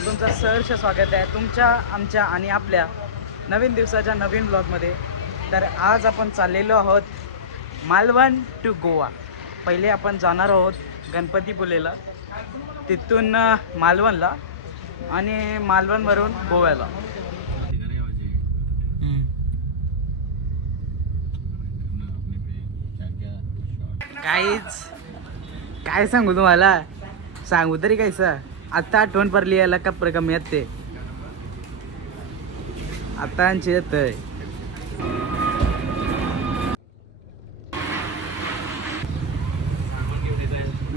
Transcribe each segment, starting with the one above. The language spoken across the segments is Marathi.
मित्रांनो, तुमचं सहर्ष स्वागत आहे तुमच्या, आमच्या आणि आपल्या नवीन दिवसाच्या नवीन ब्लॉगमध्ये. तर आज आपण चाललेलो आहोत मालवण टू गोवा. पहिले आपण जाणार आहोत गणपतीपुळेला, तिथून मालवणला आणि मालवणवरून गोव्याला. काय सांगू तुम्हाला, सांगू तरी कायचं. आता आठवण पडली याला कपडे कमी आहेत ते आता आमची येत.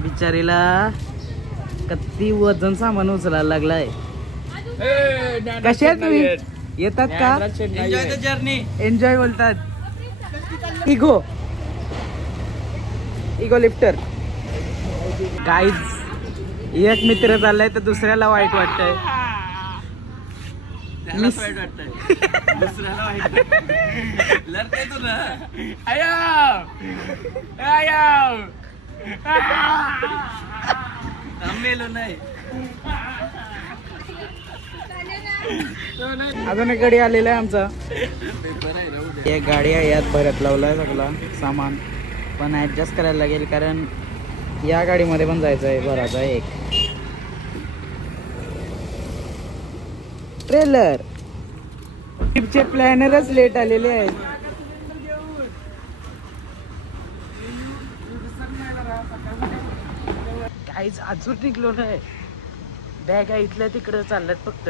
बिचारीला किती वजन सामान उचलायला लागलाय. कशा तुम्ही येतात का? Enjoy the journey. एन्जॉय बोलतात. Ego lifter. गाईज, एक मित्र चाललाय तर दुसऱ्याला वाईट वाटतंय. वाईट वाटतंय दुसऱ्याला वाईट लढतंय तू ना. थांबलेलो नाही. अजून एक गाडी आलेला आहे आमचा. एक गाडी आहे, यात भरत लावलाय सगळा सामान, पण ऍडजस्ट करायला लागेल कारण या गाडीमध्ये पण जायचं आहे. भराचा एक ट्रेलर. ट्रिपचे प्लॅनरच लेट आलेले आहेत. काहीच अजून निघलो नाही. बॅग आहे इथल्या तिकडं चालल्यात फक्त.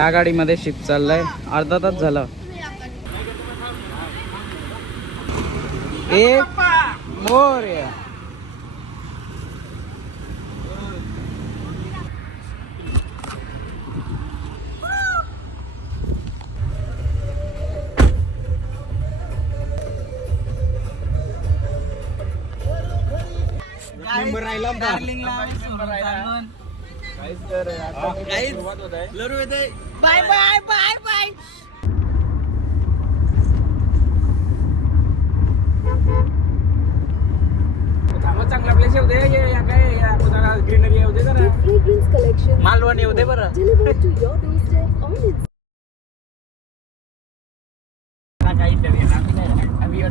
या गाडीमध्ये शिफ्ट चाललाय. अर्धा तास झाला. एक मोरया. मेंबर राहिला बाय बाय बाय बाय. चांगला प्लेस येऊ दे. काय ग्रीनरी येऊ दे जरा. मालवण येऊ दे बरं.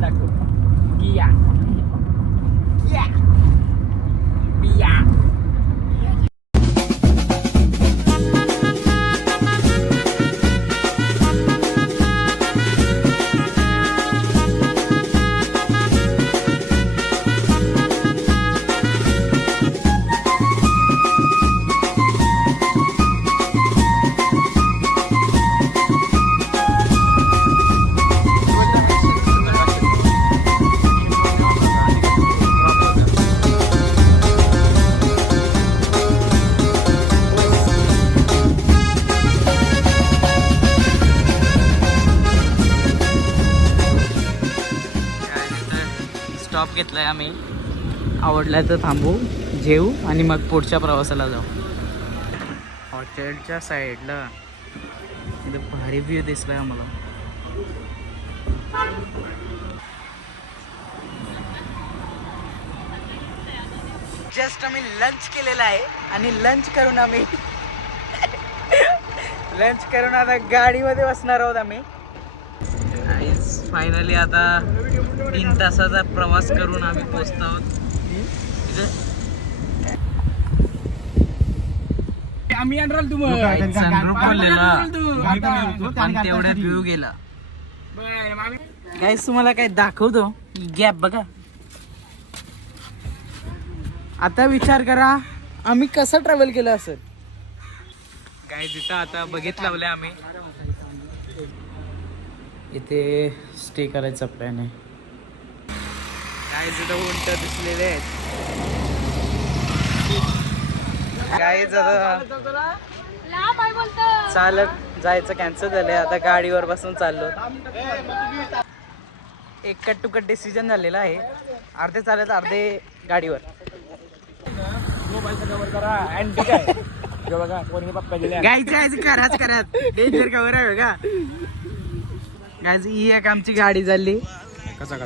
टाकतो किया बिया. स्टॉप घेतलाय आम्ही. आवडलाय तर थांबू, जेवू आणि मग पुढच्या प्रवासाला जाऊ. हॉटेलच्या साईडला इथं भारी व्ह्यू दिसलाय आम्हाला. जस्ट आम्ही लंच केलेला आहे आणि लंच करून आता गाडीमध्ये बसणार आहोत आम्ही. फायनली आता 3 तासाचा प्रवास करून आम्ही पोहोचतो आहोत आम्ही. सनरूफ बोललेला पण तेवढ्यात व्ह्यू गेला. गाईस, तुम्हाला काय दाखवतो. गॅप बघा. आता विचार करा आम्ही कसं ट्रॅव्हल केलं असेल. गाईस, इथं आता बघित लावलंय आम्ही. इथे स्टे करायचा प्लॅन आहे. गाईज, इथं उंट दिसलेले आहेत. गाईज, आता चालत जायचं कॅन्सल झालंय. आता गाडीवर बसून चाललो. एक कट टू कट डिसिजन झालेला आहे. अर्धे चालत अर्धे गाडीवर. गाईचं कराच डेंजर कवर आहे बघा. गाईज, ही एक आमची गाडी झाली. कसा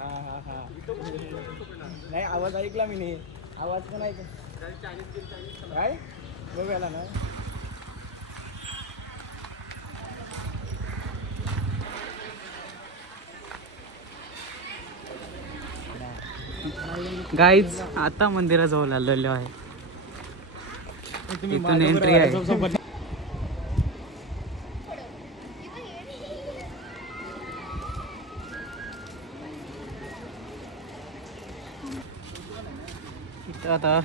हा हा हा नाही आवाज ऐकला मी नाही आवाज पण ऐक काय बघायला ना गाईज आता मंदिराजवळ आलेलो आहे इथून एंट्री आहे इथं आता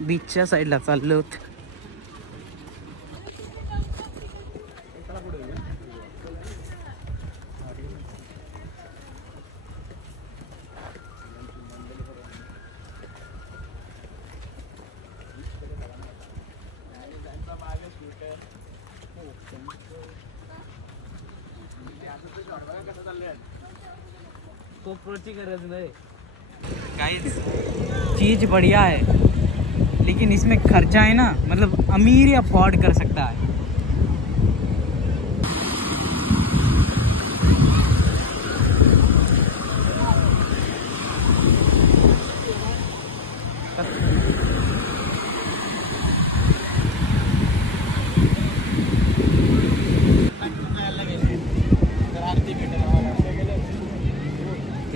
बीचच्या साईडला चाललो कोपरोची गरज नहीं गाइस चीज बढ़िया है लेकिन इसमें खर्चा है ना मतलब अमीर ही अफोर्ड कर सकता है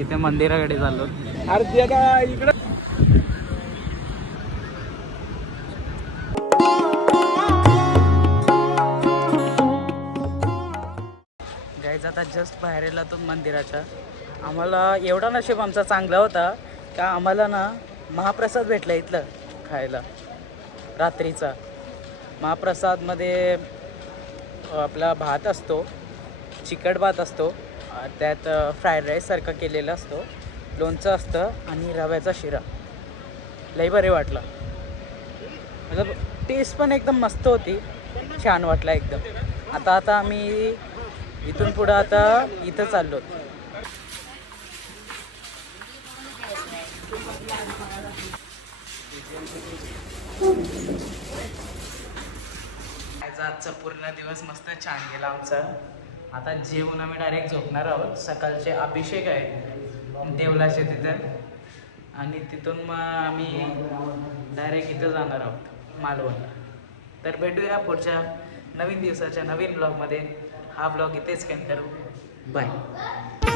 इथे मंदिराकडे चाललो आरती आता इकडे गाईज आता जस्ट बाहेर आला तो मंदिराच्या आम्हाला एवढा नशीब आमचा चांगला होता का आम्हाला ना महाप्रसाद भेटला इथलं खायला रात्रीचा महाप्रसादमध्ये आपला भात असतो चिकट भात असतो त्यात फ्राईड राईससारखा केलेला असतो लोणचं असतं आणि रव्याचा शिरा लई बरे वाटलं मतलब टेस्ट पण एकदम मस्त होती छान वाटला एकदम आता आम्ही इथून पुढं आता इथं चाललो आजचा पूर्ण दिवस मस्त छान गेला आमचा आता जेवून आम्ही डायरेक्ट झोपणार आहोत सकाळचे अभिषेक आहे देवलाचे तिथं आणि तिथून मग आम्ही डायरेक्ट इथं जाणार आहोत मालवणला तर भेटूया पुढच्या नवीन दिवसाच्या नवीन ब्लॉगमध्ये हा ब्लॉग इथेच स्कॅन करू बाय